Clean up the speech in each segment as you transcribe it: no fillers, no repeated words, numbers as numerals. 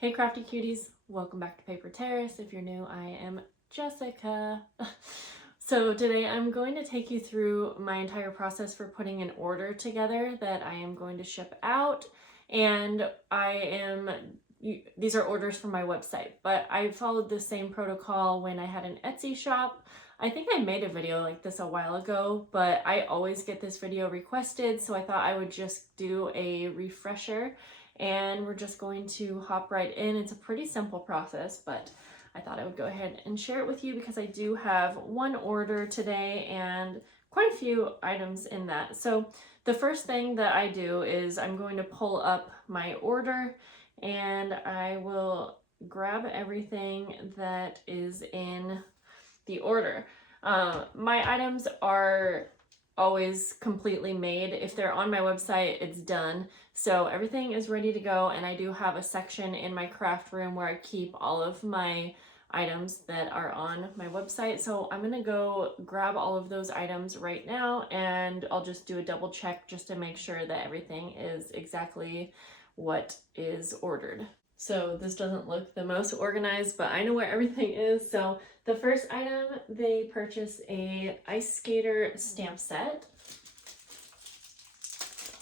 Hey crafty cuties, welcome back to Paper Terrace. If you're new, I am Jessica. So today I'm going to take you through my entire process for putting an order together that I am going to ship out. And these are orders from my website, but I followed the same protocol when I had an Etsy shop. I think I made a video like this a while ago, but I always get this video requested, so I thought I would just do a refresher. And we're just going to hop right in. It's a pretty simple process, but I thought I would go ahead and share it with you because I do have one order today and quite a few items in that. So the first thing that I do is I'm going to pull up my order and I will grab everything that is in the order. My items are always completely made. If they're on my website, it's done. So everything is ready to go, and I do have a section in my craft room where I keep all of my items that are on my website. So I'm gonna go grab all of those items right now, and I'll just do a double check just to make sure that everything is exactly what is ordered. So this doesn't look the most organized, but I know where everything is. So the first item, they purchased a ice skater stamp set.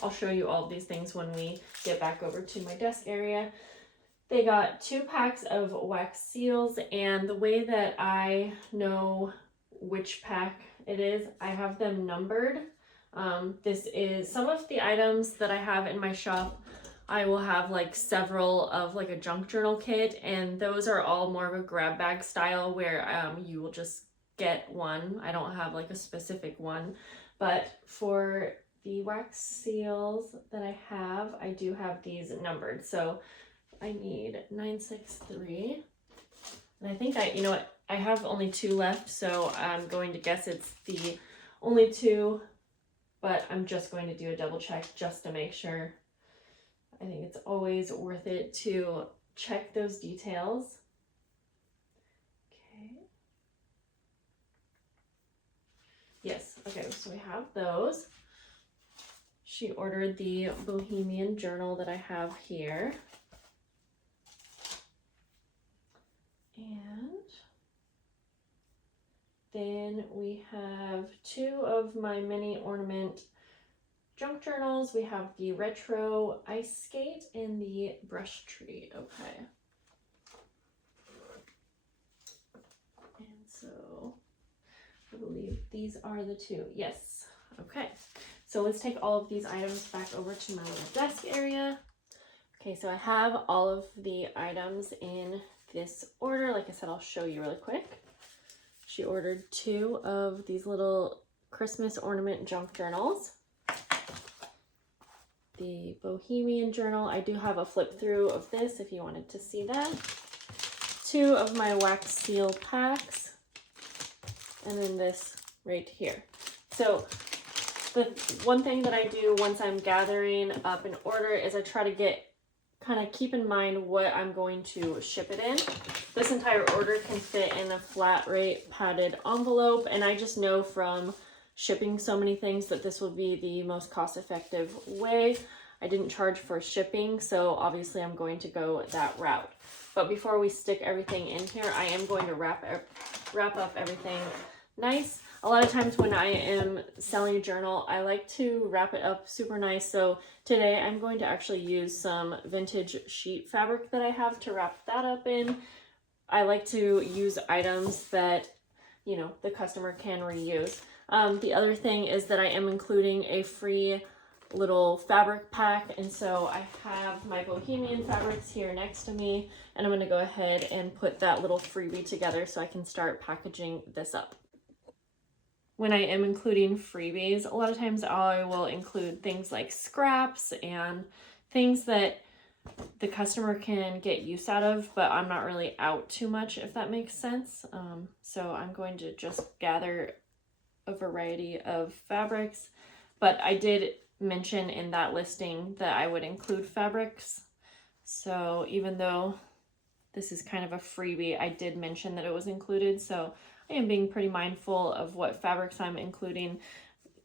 I'll show you all of these things when we get back over to my desk area. They got 2 packs of wax seals, and the way that I know which pack it is, I have them numbered. This is some of the items that I have in my shop. I will have like several of like a junk journal kit, and those are all more of a grab bag style where you will just get one. I don't have like a specific one, but for the wax seals that I do have these numbered. So I need 963, and I think you know what, I have only 2 left, so I'm going to guess it's the only 2, but I'm just going to do a double check just to make sure. I think it's always worth it to check those details. Okay. Yes, okay, so we have those. She ordered the Bohemian journal that I have here. And then we have 2 of my mini ornament junk journals. We have the retro ice skate and the brush tree. Okay. And so I believe these are the 2. Yes. Okay. So let's take all of these items back over to my little desk area. Okay, so I have all of the items in this order. Like I said, I'll show you really quick. She ordered 2 of these little Christmas ornament junk journals. The Bohemian journal, I do have a flip through of this if you wanted to see that. 2 of my wax seal packs, and then this right here. So the one thing that I do once I'm gathering up an order is I try to kind of keep in mind what I'm going to ship it in. This entire order can fit in a flat rate padded envelope, and I just know from shipping so many things that this will be the most cost-effective way. I didn't charge for shipping, so obviously I'm going to go that route. But before we stick everything in here, I am going to wrap up everything nice. A lot of times when I am selling a journal, I like to wrap it up super nice. So today I'm going to actually use some vintage sheet fabric that I have to wrap that up in. I like to use items that, you know, the customer can reuse. The other thing is that I am including a free little fabric pack, and so I have my Bohemian fabrics here next to me, and I'm going to go ahead and put that little freebie together so I can start packaging this up. When I am including freebies, a lot of times I will include things like scraps and things that the customer can get use out of, but I'm not really out too much, if that makes sense. So I'm going to just gather a variety of fabrics, but I did mention in that listing that I would include fabrics. So even though this is kind of a freebie, I did mention that it was included. So I am being pretty mindful of what fabrics I'm including,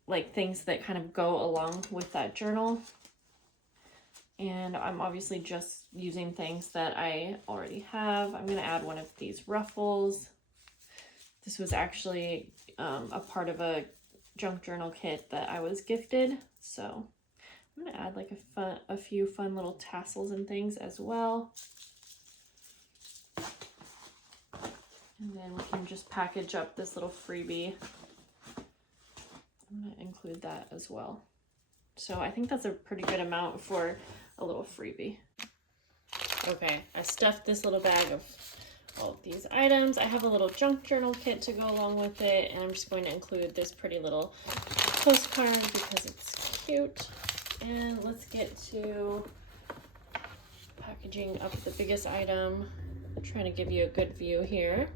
like things that kind of go along with that journal. And I'm obviously just using things that I already have. I'm going to add one of these ruffles. This was actually a part of a junk journal kit that I was gifted. So I'm going to add like a few fun little tassels and things as well. And then we can just package up this little freebie. I'm going to include that as well. So I think that's a pretty good amount for a little freebie. Okay, I stuffed this little bag of all of these items. I have a little junk journal kit to go along with it, and I'm just going to include this pretty little postcard because it's cute. And let's get to packaging up the biggest item. I'm trying to give you a good view here.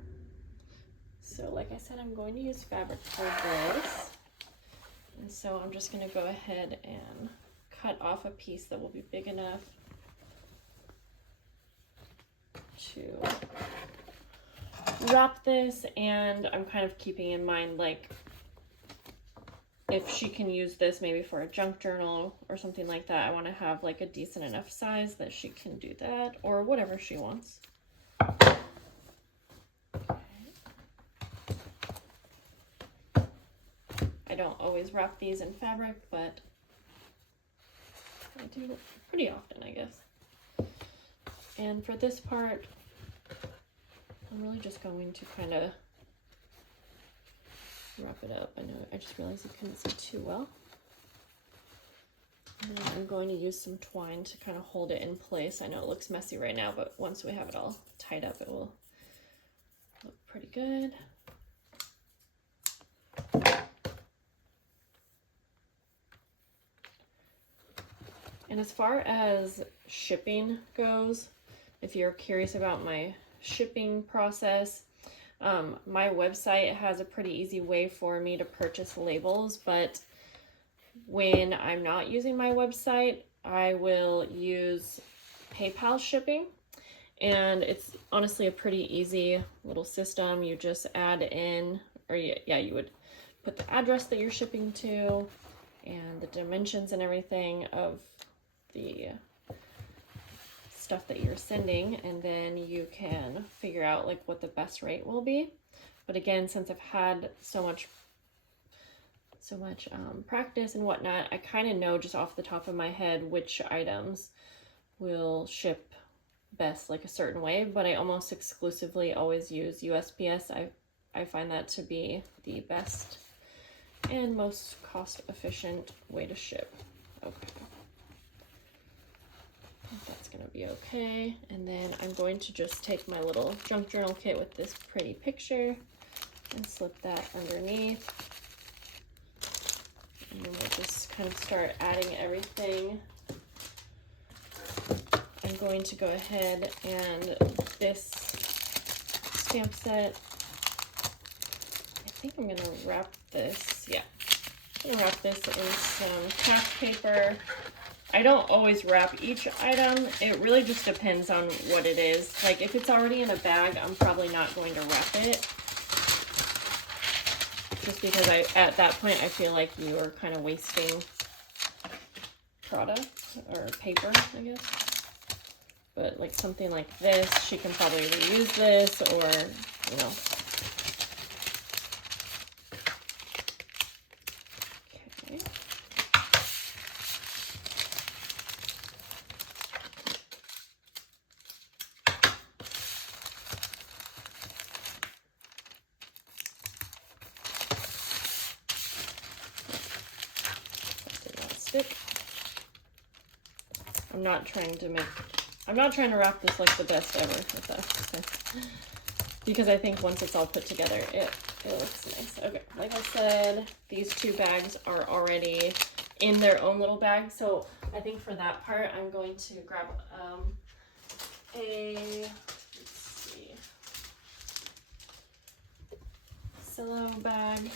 So like I said, I'm going to use fabric for this. And so I'm just going to go ahead and cut off a piece that will be big enough to wrap this. And I'm kind of keeping in mind, like, if she can use this maybe for a junk journal or something like that, I want to have like a decent enough size that she can do that, or whatever she wants. I don't always wrap these in fabric, but I do pretty often, I guess. And for this part, I'm really just going to kind of wrap it up. I know I just realized you couldn't see too well. And then I'm going to use some twine to kind of hold it in place. I know it looks messy right now, but once we have it all tied up, it will look pretty good. And as far as shipping goes, if you're curious about my shipping process, my website has a pretty easy way for me to purchase labels, but when I'm not using my website, I will use PayPal shipping, and it's honestly a pretty easy little system. You just add in, or you would put the address that you're shipping to and the dimensions and everything of the stuff that you're sending, and then you can figure out like what the best rate will be. But again, since I've had so much practice and whatnot, I kind of know just off the top of my head which items will ship best like a certain way, but I almost exclusively always use USPS. I find that to be the best and most cost efficient way to ship. Okay. That's gonna be okay. And then I'm going to just take my little junk journal kit with this pretty picture and slip that underneath. And then we'll just kind of start adding everything. I'm going to go ahead and this stamp set, I think I'm gonna wrap this, I'm gonna wrap this in some craft paper. I don't always wrap each item. It really just depends on what it is. Like if it's already in a bag, I'm probably not going to wrap it. Just because at that point, I feel like you are kind of wasting product or paper, I guess. But like something like this, she can probably reuse this, or, you know. Okay. I'm not trying to wrap this like the best ever, if that makes sense. Because I think once it's all put together, it looks nice. Okay, like I said, these two bags are already in their own little bag. So I think for that part, I'm going to grab let's see, Silo bag,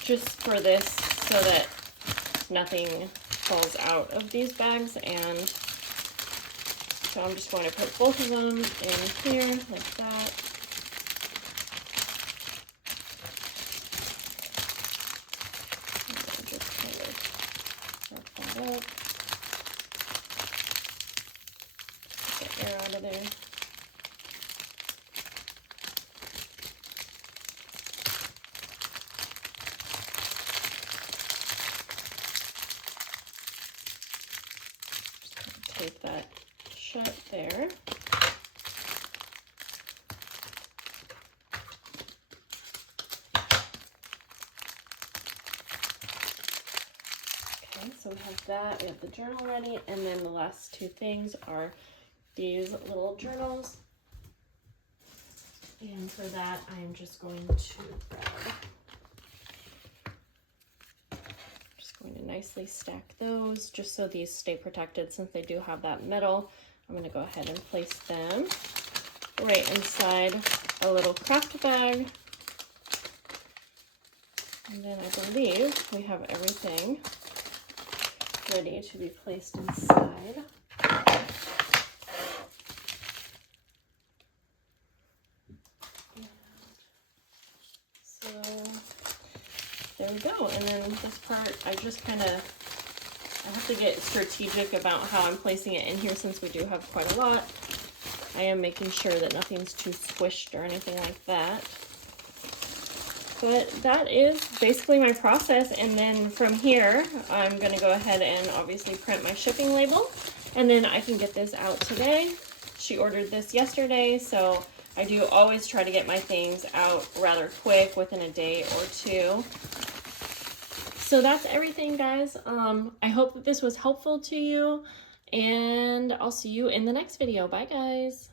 just for this so that nothing falls out of these bags. And so I'm just going to put both of them in here like that. And then just kind of wrap that up. there. Tape that shut there. Okay, so we have that, we have the journal ready, and then the last two things are these little journals. And for that, I'm just going to grab, going to nicely stack those just so these stay protected since they do have that metal. I'm going to go ahead and place them right inside a little craft bag. And then I believe we have everything ready to be placed inside. So there we go. And then this part, I have to get strategic about how I'm placing it in here since we do have quite a lot. I am making sure that nothing's too squished or anything like that. But that is basically my process. And then from here, I'm going to go ahead and obviously print my shipping label. And then I can get this out today. She ordered this yesterday, so I do always try to get my things out rather quick, within a day or two. So that's everything, guys. I hope that this was helpful to you, and I'll see you in the next video. Bye, guys.